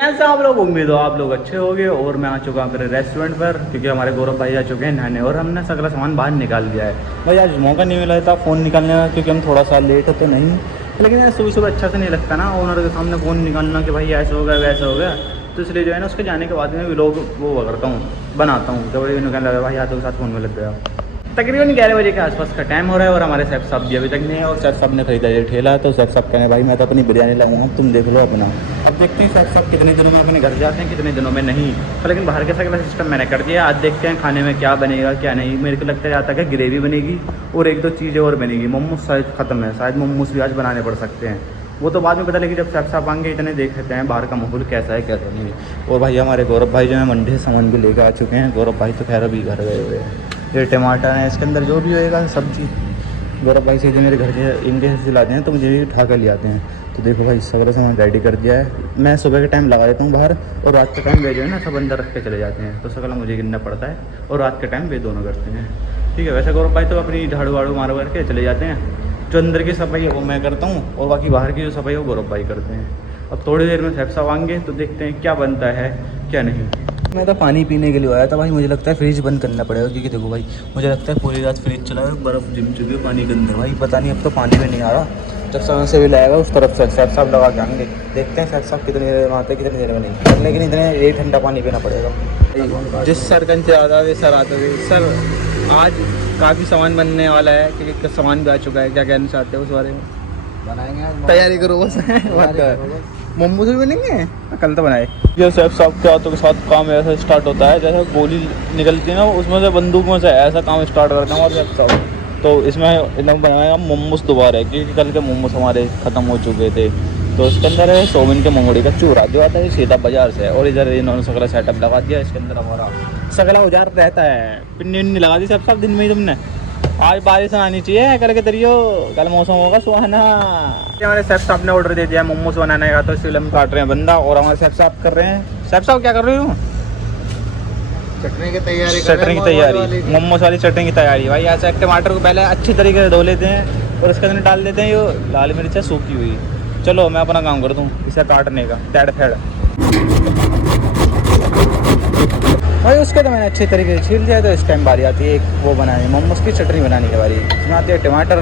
ऐसा आप लोग उम्मीद हो आप लोग अच्छे होंगे। और मैं आ चुका हूँ मेरे रेस्टोरेंट पर, क्योंकि हमारे गौरव भाई आ चुके हैं नहाने और हमने सगला सामान बाहर निकाल दिया है। भाई आज मौका नहीं मिला था फ़ोन निकालने का, क्योंकि हम थोड़ा सा लेट तो नहीं, लेकिन यार सुबह सुबह अच्छा से नहीं लगता ना ओनर के सामने फ़ोन निकालना कि भाई ऐसा हो गया वैसा हो गया। तो इसलिए जो है ना उसके जाने के बाद में व्लॉग वो करता हूँ, बनाता हूँ। जब निकल लगा भाई हाथों के साथ फ़ोन में लग गया। तकरीबन 11 बजे के आसपास का टाइम हो रहा है और हमारे शेफ साहब भी अभी तक नहीं है। और शेफ साहब ने खरीदा ये ठेला, तो शेफ साहब कहने भाई मैं तो अपनी बिरयानी लाऊंगा, तुम देख लो अपना। अब देखते हैं शेफ साहब कितने दिनों में अपने घर जाते हैं, कितने दिनों में नहीं। तो लेकिन बाहर का सगला सिस्टम मैंने कर दिया। आज देखते हैं खाने में क्या बनेगा क्या नहीं। मेरे को लगता है यहाँ तक ग्रेवी बनेगी और एक दो चीज़ें और बनेगी। मोमोज शायद ख़त्म है, शायद मोमोज भी आज बनाने पड़ सकते हैं। वो तो बाद में पता लगी जब शेफ साहब आएंगे। इतने देख लेते हैं बाहर का माहौल कैसा है कैसा नहीं। और भाई हमारे गौरव भाई जो है मंडी से सामान भी लेकर आ चुके हैं। गौरव भाई तो खैर अभी घर गए हुए हैं। ये टमाटर है, इसके अंदर जो भी होएगा सब्जी गौरव भाई से जो मेरे घर के इनके हिस्से लाते हैं तो मुझे भी उठा कर ले आते हैं। तो देखो भाई सगला सामान रेडी कर दिया है। मैं सुबह के टाइम लगा देता हूँ बाहर और रात के टाइम वे जो है ना सब अंदर रख के चले जाते हैं। तो सगला मुझे गिनना पड़ता है और रात के टाइम वे दोनों करते हैं। ठीक है, वैसे गौरव भाई तो अपनी झाड़ू वाड़ू मार करके चले जाते हैं। जो अंदर की सफाई है वो मैं करता हूँ और बाकी बाहर की जो सफाई है वो गौरव भाई करते हैं। अब थोड़ी देर में शेफ साहब आएंगे तो देखते हैं क्या बनता है क्या नहीं। मैं तो पानी पीने के लिए आया था भाई। मुझे लगता है फ्रिज बंद करना पड़ेगा, क्योंकि देखो भाई मुझे लगता है पूरी रात फ्रिज चला है, बर्फ़ जम चुकी है पानी के अंदर। भाई पता नहीं अब तो पानी में नहीं आ रहा। जब समय से भी लाएगा उस तरफ से शेफ साहब लगा के आएंगे। देखते हैं शेफ साहब कितनी देर में आते हैं कितनी देर में नहीं, करने के लिए इतने ये ठंडा पानी पीना पड़ेगा। जिस सर का इंतजार आता है सर आते हुए। सर आज काफ़ी सामान बनने वाला है, क्योंकि सामान भी आ चुका है। क्या कहना चाहते हो उस बारे में? बनाएंगे आज, तैयारी करो बस। मोमोज भी बनेंगे कल तो बनाए। जो शेफ साहब के हाथों के साथ काम ऐसा स्टार्ट होता है जैसे गोली निकलती है ना उसमें से, बंदूक में से ऐसा काम स्टार्ट करते हैं हमारे शेफ साहब। तो इसमें एकदम बनाया मोमोज दोबारा है, क्योंकि कल के मोमोज हमारे ख़त्म हो चुके थे। तो इसके अंदर है सोमिन के मंगोड़ी का चूरा जो आता है सीधा बाजार से। और इधर इन्होंने सगला सेटअप लगा दिया। इसके अंदर हमारा सगला औजार रहता है। पिन्नी उन्नी लगा दी शेफ साहब दिन में ही तुमने। आज बारिश आनी चाहिए कल के तरियो, कल मौसम होगा सुहाना। हमारे शेफ साहब ने ऑर्डर दे दिया मोमोज बनाने का, तो इसलिए हम काट रहे हैं बंदा। और हमारे शेफ साहब कर रहे हैं। शेफ साहब क्या कर रहे हो? चटनी की तैयारी, चटनी की तैयारी, मोमोज वाली चटनी की तैयारी। भाई ऐसा टमाटर को पहले अच्छी तरीके से धो लेते हैं और इसके अंदर डाल देते हैं ये लाल मिर्च है सूखी हुई। चलो मैं अपना काम कर दूँ इसे काटने का, टैड फैड। भाई उसको तो मैंने अच्छे तरीके से छील दिया। तो इस टाइम बारी आती है एक वो बनाने मोमोज की चटनी बनाने की बारी। इसमें आती है टमाटर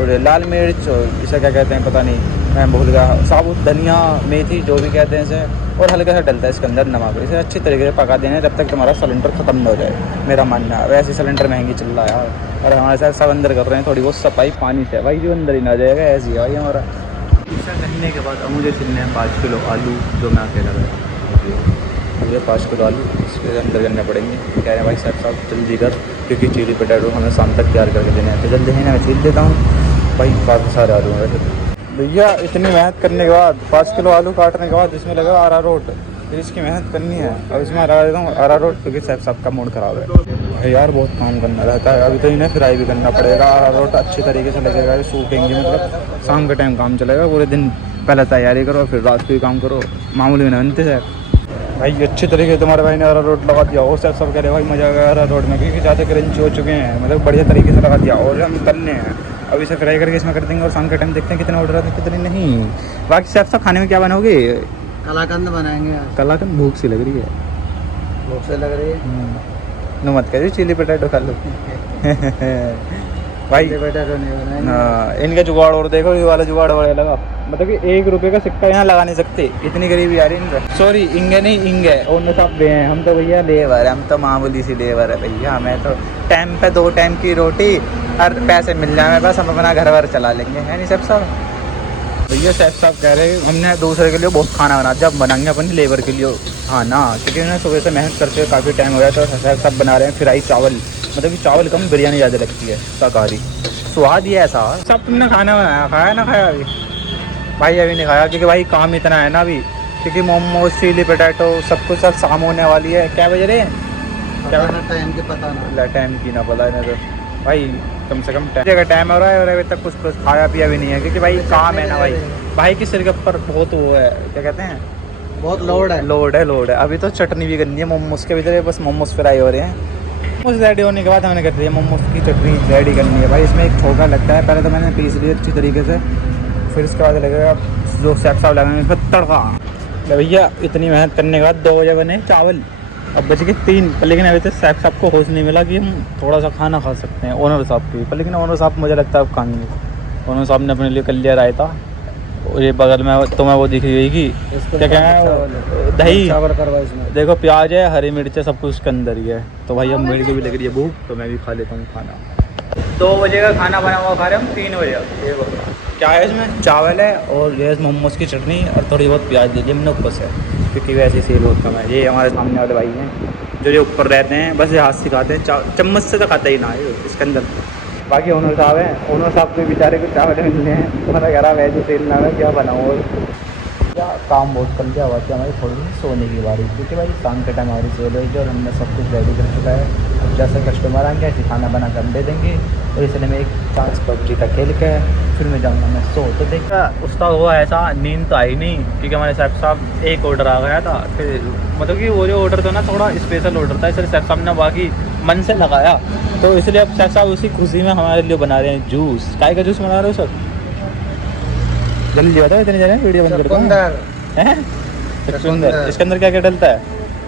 और लाल मिर्च और इसे क्या कहते हैं पता नहीं, मैं भूल गया, साबुत धनिया मेथी जो भी कहते हैं इसे, और हल्का सा डलता है इसके अंदर नमक। इसे अच्छी तरीके से पका देना जब तक तुम्हारा सिलेंडर ख़त्म न हो जाए, मेरा मानना है। वैसे सिलेंडर महंगी चल रहा है यार। और हमारे साथ सब अंदर कर रहे हैं थोड़ी बहुत सफाई पानी से। भाई जो अंदर ही ना जाएगा ऐसी है भाई हमारा। इसे करने के बाद अब मुझे छिलने हैं 5 किलो आलू, जो मैं अकेला गया। मुझे 5 किलो आलू इसके अंदर करने पड़ेंगे। कह रहे हैं भाई साहब जल्दी कर, क्योंकि चिली पोटैटो हमें शाम तक तैयार करके देने हैं। तो जल्दी है ना मैं छील देता हूँ। भाई काफ़ी सारे आलू हैं भैया। इतनी मेहनत करने के बाद 5 किलो आलू काटने के बाद इसमें लगा अरारोट। फिर इसकी मेहनत करनी है। अब इसमें लगा देता हूँ अरारोट, क्योंकि शेफ साहब का मूड ख़राब है भाई यार। बहुत काम करना रहता है। अभी तो इन्हें फ्राई भी करना पड़ेगा। अरारोट अच्छी तरीके से लगेगा, सूखेंगे, मतलब शाम के टाइम काम चलेगा। पूरे दिन पहले तैयारी करो फिर रात को ही काम करो, मामूली में बनते हैं भाई। अच्छी तरीके से तुम्हारे भाई ने अरारोट लगा दिया। और सब कह रहे भाई मज़ा आ गया अरारोट में, क्योंकि ज़्यादा क्रंची हो चुके हैं, मतलब बढ़िया तरीके से लगा दिया। और हम तलने हैं अब इसे फ्राई करके इसमें कर देंगे। और शाम के टाइम देखते हैं कितने ऑर्डर आते हैं कितने नहीं। बाकी शेफ साहब खाने में क्या बनाओगे? कलाकंद बनाएंगे आज। कलाकंद भूख सी लग रही है। भूख से लग रही है नो मत करिए, चिली पोटैटो खा लो भाई। पोटैटो नहीं बनाएंगे। हाँ इनका जुगाड़ और देखो, ये वाला जुगाड़ वाला लगा, मतलब कि 1 रुपये का सिक्का यहाँ लगा नहीं सकते, इतनी गरीबी आ रही है इनका। सॉरी इंगे नहीं इंगे और सब बे हैं। हम तो भैया लेबर है, हम तो मामूली सी लेबर है भैया। हमें तो टाइम पे 2 टाइम की रोटी और पैसे मिल जाए बस, हम अपना घर वर चला लेंगे, है नहीं शेफ साहब? भैया शेफ साहब कह रहे हैं हमने दूसरे के लिए बहुत खाना बना दिया, अब बनाएंगे अपनी लेबर के लिए खाना, क्योंकि उन्हें सुबह से मेहनत करते हुए काफ़ी टाइम हो गया। तो शेफ साहब बना रहे हैं फ्राई चावल, मतलब कि चावल कम बिरयानी ज़्यादा लगती है शाकाहारी। स्वाद ही ऐसा सब। तुमने खाना बनाया खाया ना खाया अभी? भाई अभी नहीं खाया, क्योंकि भाई काम इतना है ना अभी, क्योंकि मोमोज चिली पोटैटो सब कुछ सब शाम होने वाली है। क्या बज रहे हैं? क्या टाइम के पता ना, टाइम की ना पता है तो भाई कम से कम जगह टाइम हो रहा है और अभी तक कुछ खाया पिया भी नहीं है, क्योंकि भाई काम है ना भाई। भाई की सिर के ऊपर बहुत वो है, क्या कहते हैं, बहुत लोड है। लोड है। अभी तो चटनी भी करनी है मोमोज के भीतर, बस मोमोज फ्राई हो रहे हैं। मोमोज रेडी होने के बाद हमने कर दिया मोमोज की चटनी रेडी करनी है भाई। इसमें एक छोका लगता है, पहले तो मैंने पीस लिया अच्छी तरीके से, फिर इसके बाद लगेगा जो शेफ साहब लगाएंगे इसमें तड़का। भैया इतनी मेहनत करने के बाद 2 बजे बने चावल, अब बच गए 3। पर लेकिन अभी तक साहब साहब को होश नहीं मिला कि हम थोड़ा सा खाना खा सकते हैं ओनर साहब की। पर लेकिन ओनर साहब मुझे लगता है अब खाएंगे। ओनर साहब ने अपने लिए कर लिया रायता, और ये बगल में तुम्हें वो दिख गई कि क्या कहना है, दही, चावल करवा इसमें। देखो प्याज है, हरी मिर्च है, सब कुछ उसके अंदर ही है। तो भाई अब मेरे को भी लग रही है भूख, तो मैं भी खा लेता हूँ खाना। 2 बजे का खाना बना हुआ खा रहे हम 3 बजे। ये क्या है इसमें, चावल है और ये मोमोज की चटनी और थोड़ी बहुत प्याज दे दी हमने ऊपर से, क्योंकि वैसे सेल बहुत कम है। ये हमारे सामने वाले भाई हैं जो ये ऊपर रहते हैं, बस ये हाथ सिखाते हैं, चम्मच से तो खाता ही ना है इसके अंदर। बाकी ओनर साहब हैं, ओनर साहब के बेचारे को चावल मिलने हैं, मैंने कह रहा वैसे सेल ना है क्या बनाऊँ। क्या काम बहुत कम क्या हुआ कि हमारी थोड़ी सी सोने की बारी, क्योंकि भाई शाम के टाइम हमारी सेल हुई और हमने सब कुछ रेडी कर चुका है। अब जैसे कस्टमर आएंगे ऐसे खाना बना कर दे देंगे, और इसलिए मैं एक चांस पबजी का खेल के फिर मैं जाऊँगा मैं सो। तो देखा उसका हुआ ऐसा, नींद तो आई नहीं, क्योंकि हमारे साहब एक ऑर्डर आ गया था। फिर मतलब कि वो जो ऑर्डर था ना थोड़ा स्पेशल ऑर्डर था, इसलिए साहब ने बाकी मन से लगाया, तो इसलिए अब साहब उसी खुशी में हमारे लिए बना रहे हैं जूस। काय का जूस बना रहे हो सर? जल्दी बताओ, इतनी जगह वीडियो बंद करता हूं। चुकंदर, इसके अंदर क्या क्या डलता है?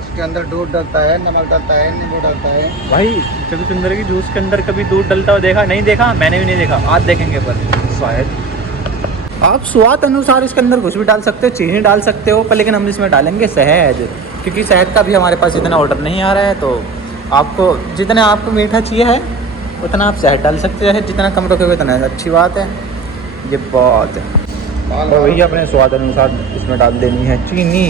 इसके अंदर दूध डलता है, नमक डलता है, नींबू डलता है। भाई चुकंदर की जूस के अंदर कभी दूध डलता हुआ देखा? नहीं देखा, मैंने भी नहीं देखा, आज देखेंगे। पर शायद आप स्वाद अनुसार इसके अंदर कुछ भी डाल सकते हो, चीनी डाल सकते हो, पर लेकिन हम इसमें डालेंगे शहद, क्योंकि शहद का भी हमारे पास इतना ऑर्डर नहीं आ रहा है। तो आपको जितना आपको मीठा चाहिए है उतना आप शहद डाल सकते हैं, जितना कम रखोगे उतना अच्छी बात है। ये बात है। और भैया अपने स्वाद अनुसार इसमें डाल देनी है चीनी।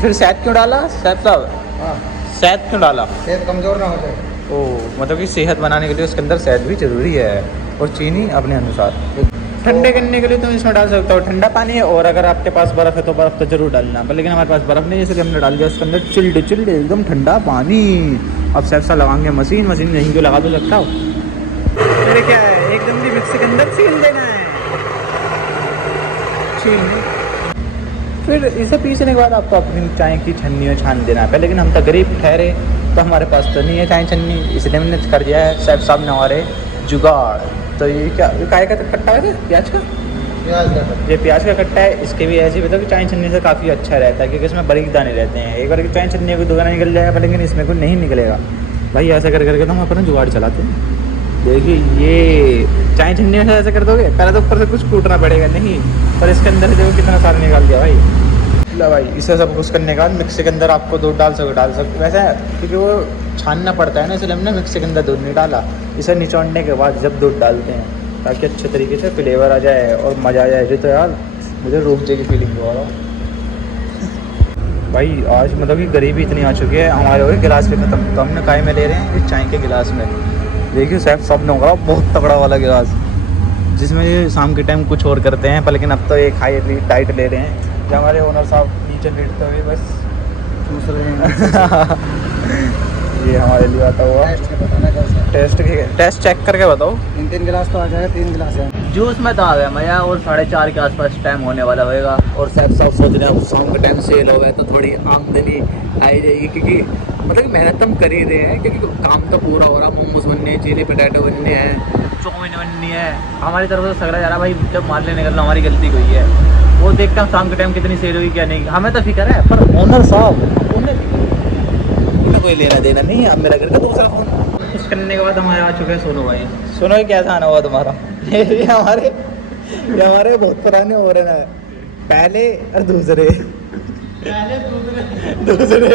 फिर शहद क्यों डाला साहब? हाँ, शहद क्यों डाला? सेहत कमज़ोर ना हो जाए। ओह, मतलब कि सेहत बनाने के लिए उसके अंदर शहद भी ज़रूरी है, और चीनी अपने अनुसार। ठंडे करने के लिए तुम इसमें डाल सकते हो ठंडा पानी है, और अगर आपके पास बर्फ़ है तो बर्फ़ तो ज़रूर डालना, पर लेकिन हमारे पास बर्फ़ नहीं है, इसलिए हमने डाल दिया उसके अंदर चिल्ड एकदम ठंडा पानी। अब साहब लगाएंगे मशीन नहीं क्यों लगा तो सकता हो। फिर क्या है, एकदम भी मिक्सी के अंदर छील देना है, फिर इसे पीसने के बाद आपको अपनी चाय की छन्नी में छान देना है। लेकिन हम तो गरीब ठहरे, तो हमारे पास तो नहीं है चाय छन्नी, इसलिए हमने कर दिया है साहब ने हमारे जुगाड़। तो ये क्या, ये काय का कट्टा है? प्याज का? प्याज का। ये प्याज का कट्टा है, इसके भी ऐसे मतलब कि चाय छन्नी से काफ़ी अच्छा रहता है, क्योंकि इसमें बारीक दाने रहते हैं। एक बार चाय छन्नी को दोबारा निकल जाएगा, लेकिन इसमें कोई नहीं निकलेगा। भाई ऐसा कर करके तो हम अपना जुगाड़ चलाते हैं। देखिए ये चाय छन्नी में ऐसा कर दोगे, पहले तो ऊपर से कुछ कूटना पड़ेगा नहीं, पर इसके अंदर देखो कितना सारा निकाल दिया भाई। लो भाई, इसे सब कुछ करने के बाद मिक्सी के अंदर आपको दूध डाल सकते वैसे, क्योंकि वो छानना पड़ता है ना, इसलिए हमने मिक्सी के अंदर दूध नहीं डाला। इसे निचोड़ने के बाद जब दूध डालते हैं ताकि अच्छे तरीके से फ्लेवर आ जाए और मज़ा आ जाए। जो तो यार मुझे रूम की फीलिंग हो रहा भाई। आज मतलब कि गरीबी इतनी आ चुकी है, हमारे हो गिलास भी खत्म, तो हमने काय में ले रहे हैं इस चाय के गिलास में। देखिए साहब ने होगा बहुत तगड़ा वाला गिलास, जिसमें ये शाम के टाइम कुछ और करते हैं, पर लेकिन अब तो एक हाई टाइट ले रहे हैं। जो हमारे ओनर साहब नीचे लेटते हुए बस चूस रहे हैं। ये हमारे लिए आता हुआ टेस्ट चेक करके बताओ। 3 गिलास तो आ जाएगा, 3 गिलास है। जूस में तो आ गया मज़ा, और 4:30 के आसपास टाइम होने वाला होगा, और साहब सोच रहे हैं शाम के टाइम सेल हो गया तो थोड़ी आमदनी आई जाएगी, क्योंकि मतलब मेहनत हम कर ही रहे हैं, क्योंकि काम तो पूरा हो रहा। मोमोज बनने हैं, चिली पटेटो बनने हैं, चाउमीन बननी है, हमारी तरफ से सगड़ा जा रहा भाई। जब माल लेने निकलना हमारी गलती कोई है, वो देखते हैं शाम के टाइम कितनी सेल हुई क्या नहीं, हमें तो फिक्र है। पर ओनर साहब उन्हें कोई लेना देना नहीं। अब मेरा घर का दूसरा फोन कुछ करने के बाद हमारे आ चुके हैं सोनू भाई। सोनू भाई कैसा आना हुआ तुम्हारा? ये हमारे बहुत पुराने हो रहे हैं, पहले और दूसरे।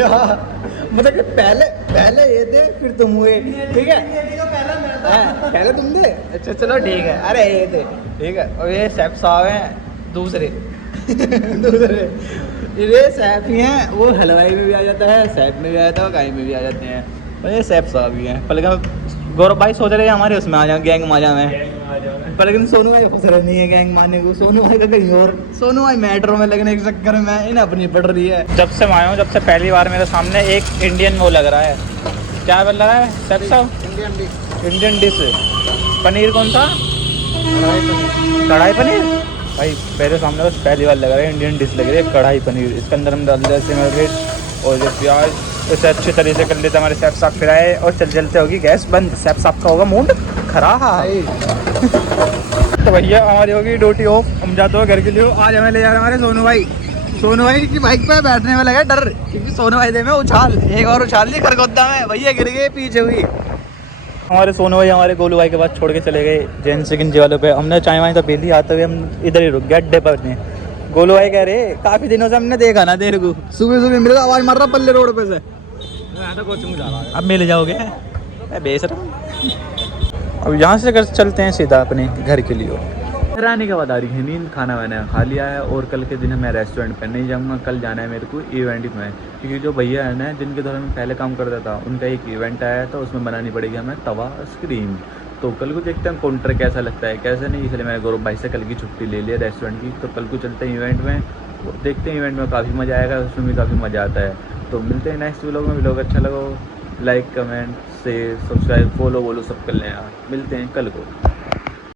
हाँ, मतलब कि पहले ये थे फिर तुम हुए, ठीक है? पहले तुम थे, अच्छा चलो ठीक है। अरे ये थे, ठीक है। और ये सैफ साहब हैं दूसरे। ये सैफ ही हैं, वो हलवाई में भी आ जाता है, सैफ में भी आ जाता है, गाय में भी आ जाते हैं, और ये सैफ साहब ही हैं। पर लेकिन गौरव भाई सोच रहे हैं हमारे उसमें आ जाओ, गैंग माजा में, पर लेकिन सोनू भाई फंस रहे नहीं है गैंग मारने को। सोनू भाई का कहीं और, सोनू भाई मेट्रो में लगने के चक्कर में इन्हें अपनी पड़ रही है। जब से मैं आया हूँ, जब से पहली बार मेरे सामने एक इंडियन वो लग रहा है, क्या बन रहा है सैफ साहब? Indian dish. पनीर कौन सा? कढ़ाई पनीर। भाई मेरे सामने बस पहली बार लग रहा है इंडियन डिश लग रही है कढ़ाई पनीर। इसके अंदर हम डाल दिया शिमला मिर्च और ये प्याज, इसे अच्छे तरीके से कर लेते हमारे सैफ साहब। फिर आए और चलते होगी गैस बंद, सैफ साहब का होगा मूड खराब। तो भैया हमारी होगी ड्यूटी ऑफ, हम जाते हो घर के लिए। आज हमें ले जा रहे हमारे सोनू सोनू भाई की बाइक पे बैठने में लगा डर, क्योंकि सोनू भाई दे में उछाल, एक और उछाल ली खरगोदा में, भैया गिर गए पीछे हुई। हमारे सोनू भाई हमारे गोलू भाई के पास छोड़ के चले गए जैन सेकंड जी वालों पे। हमने चाय वाई तो पी ली, आते हुए हम इधर ही रुक गए अड्डे पर अपने। गोलू भाई कह रहे काफी दिनों से हमने देखा ना तेरे को, सुबह सुबह मिल आवाज मार रहा पल्ले रोड पे से। अब मिल जाओगे बेशरम। अब यहाँ से चलते हैं सीधा अपने घर के लिए। घर आने के बाद आ रही है नींद, खाना मैंने खा लिया है और कल के दिन मैं रेस्टोरेंट पर नहीं जाऊँगा। कल जाना है मेरे को इवेंट में, क्योंकि जो भैया है ना जिनके द्वारा मैं पहले काम करता था, उनका एक इवेंट आया था, उसमें बनानी पड़ेगी हमें तवा आइसक्रीम। तो कल को देखते हैं काउंटर कैसा लगता है कैसा नहीं, इसलिए मैंने गौरव भाई से कल की छुट्टी ले लिया रेस्टोरेंट की। तो कल को चलते हैं इवेंट में, देखते हैं इवेंट में काफ़ी मज़ा आएगा, उसमें भी काफ़ी मज़ा आता है। तो मिलते हैं नेक्स्ट व्लॉग में। व्लॉग अच्छा लगा like comment share subscribe follow सब कर लें यार। मिलते हैं कल को।